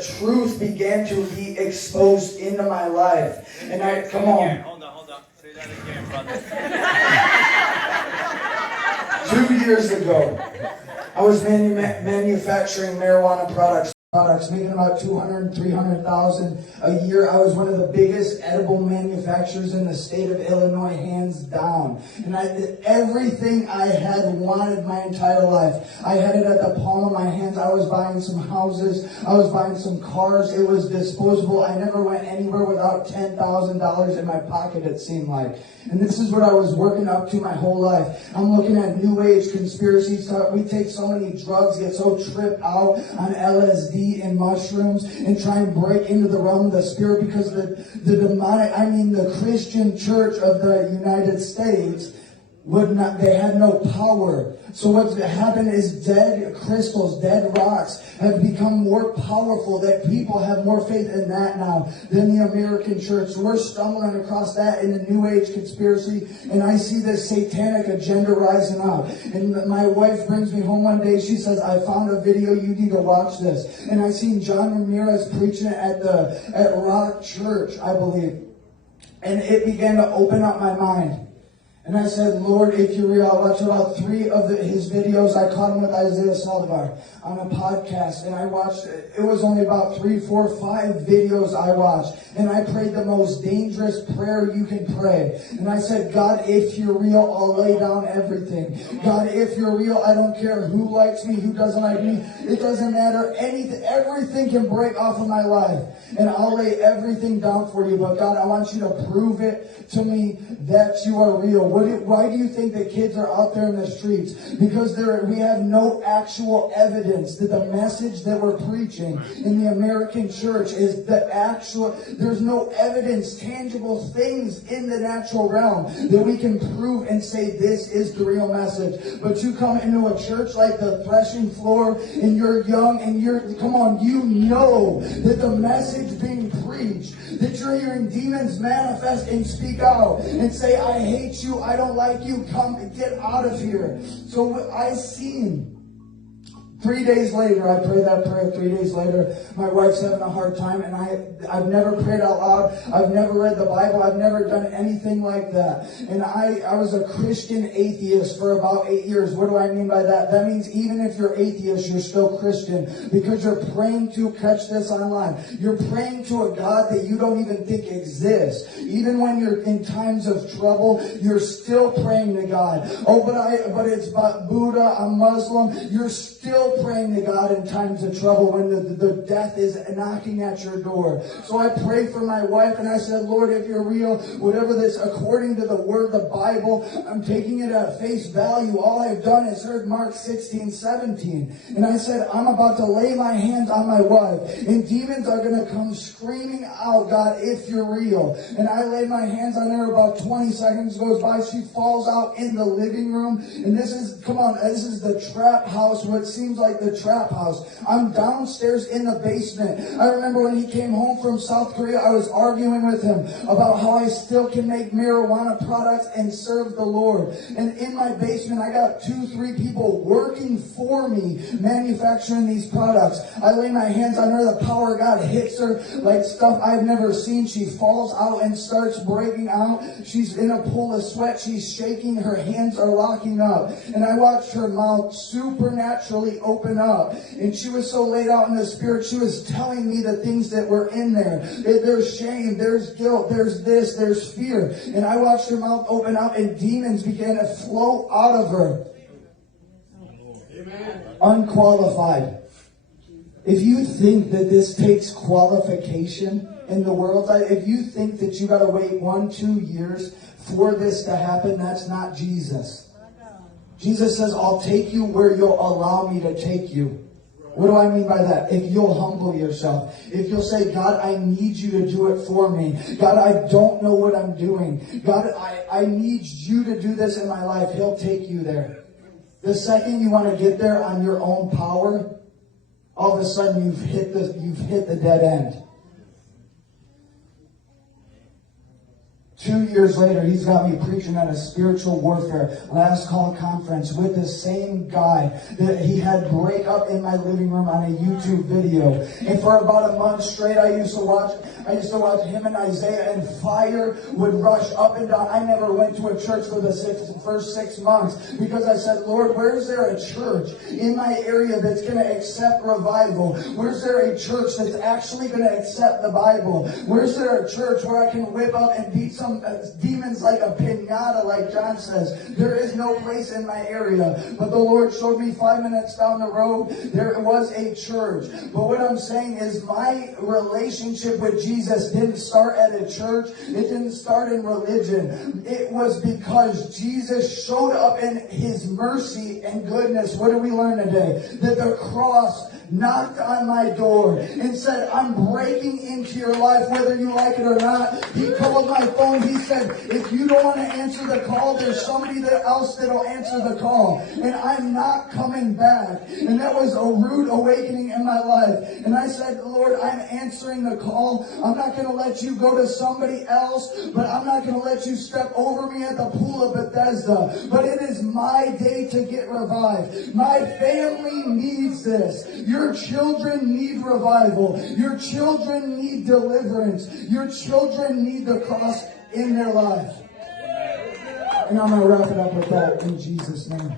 truth began to be exposed into my life. And come on. Hold on. Say that again, brother. 2 years ago, I was manufacturing marijuana products, making about $200,000 and $300,000 a year. I was one of the biggest edible manufacturers in the state of Illinois, hands down. And I did everything I had wanted my entire life. I had it at the palm of my hands. I was buying some houses. I was buying some cars. It was disposable. I never went anywhere without $10,000 in my pocket, it seemed like. And this is what I was working up to my whole life. I'm looking at New Age conspiracies. We take so many drugs, get so tripped out on LSD and mushrooms, and try and break into the realm of the spirit, because the demonic, the Christian church of the United States they had no power. So what's happened is dead crystals, dead rocks have become more powerful, that people have more faith in that now than the American church. So we're stumbling across that in the New Age conspiracy, and I see this satanic agenda rising up. And my wife brings me home one day, she says, I found a video, you need to watch this. And I seen John Ramirez preaching it at Rock Church, I believe. And it began to open up my mind. And I said, Lord, if you're real, I watched about 3 of his videos. I caught him with Isaiah Saldivar on a podcast. And I watched, it was only about 3, 4, 5 videos I watched. And I prayed the most dangerous prayer you can pray. And I said, God, if you're real, I'll lay down everything. God, if you're real, I don't care who likes me, who doesn't like me. It doesn't matter. Everything can break off of my life. And I'll lay everything down for you. But God, I want you to prove it to me that you are real. Why do you think the kids are out there in the streets? Because we have no actual evidence that the message that we're preaching in the American church is the actual. There's no evidence, tangible things in the natural realm that we can prove and say this is the real message. But you come into a church like the threshing floor, and you're young, and you know that the message being preached, that you're hearing demons manifest and speak out and say, I hate you, I don't like you, come, get out of here. So I seen 3 days later, I prayed that prayer. 3 days later, my wife's having a hard time, and I've never prayed out loud. I've never read the Bible. I've never done anything like that. And I was a Christian atheist for about 8 years. What do I mean by that? That means even if you're atheist, you're still Christian, because you're praying to, catch this online, you're praying to a God that you don't even think exists. Even when you're in times of trouble, you're still praying to God. Oh, but it's about Buddha, I'm Muslim. You're still praying to God in times of trouble when the death is knocking at your door. So I prayed for my wife, and I said, Lord, if you're real, whatever this, according to the word, the Bible, I'm taking it at face value. All I've done is heard Mark 16:17. And I said, I'm about to lay my hands on my wife, and demons are going to come screaming out, God, if you're real. And I laid my hands on her. About 20 seconds goes by. She falls out in the living room. And this is the trap house, what seems like the trap house. I'm downstairs in the basement. I remember when he came home from South Korea, I was arguing with him about how I still can make marijuana products and serve the Lord. And in my basement, I got 2, 3 people working for me, manufacturing these products. I lay my hands on her. The power of God hits her like stuff I've never seen. She falls out and starts breaking out. She's in a pool of sweat. She's shaking. Her hands are locking up. And I watched her mouth supernaturally open up. And she was so laid out in the spirit, she was telling me the things that were in there. There's shame, there's guilt, there's this, there's fear. And I watched her mouth open up, and demons began to flow out of her. Amen. Unqualified. If you think that this takes qualification in the world, if you think that you got to wait 1, 2 years for this to happen, that's not Jesus. Jesus says, I'll take you where you'll allow me to take you. What do I mean by that? If you'll humble yourself. If you'll say, God, I need you to do it for me. God, I don't know what I'm doing. God, I need you to do this in my life. He'll take you there. The second you want to get there on your own power, all of a sudden you've hit the dead end. 2 years later, he's got me preaching at a spiritual warfare last call conference with the same guy that he had break up in my living room on a YouTube video. And for about a month straight, I used to watch him and Isaiah, and fire would rush up and down. I never went to a church for the first 6 months because I said, Lord, where's there a church in my area that's going to accept revival? Where's there a church that's actually going to accept the Bible? Where's there a church where I can whip up and beat some demons like a piñata, like John says? There is no place in my area. But the Lord showed me 5 minutes down the road, there was a church. But what I'm saying is my relationship with Jesus didn't start at a church. It didn't start in religion. It was because Jesus showed up in his mercy and goodness. What did we learn today? That the cross knocked on my door and said, I'm breaking into your life whether you like it or not. He called my phone. He said, if you don't want to answer the call, there's somebody else that'll answer the call. And I'm not coming back. And that was a rude awakening in my life. And I said, Lord, I'm answering the call. I'm not going to let you go to somebody else, but I'm not going to let you step over me at the pool of Bethesda. But it is my day to get revived. My family needs this. Your children need revival. Your children need deliverance. Your children need the cross in their life. And I'm going to wrap it up with that in Jesus' name.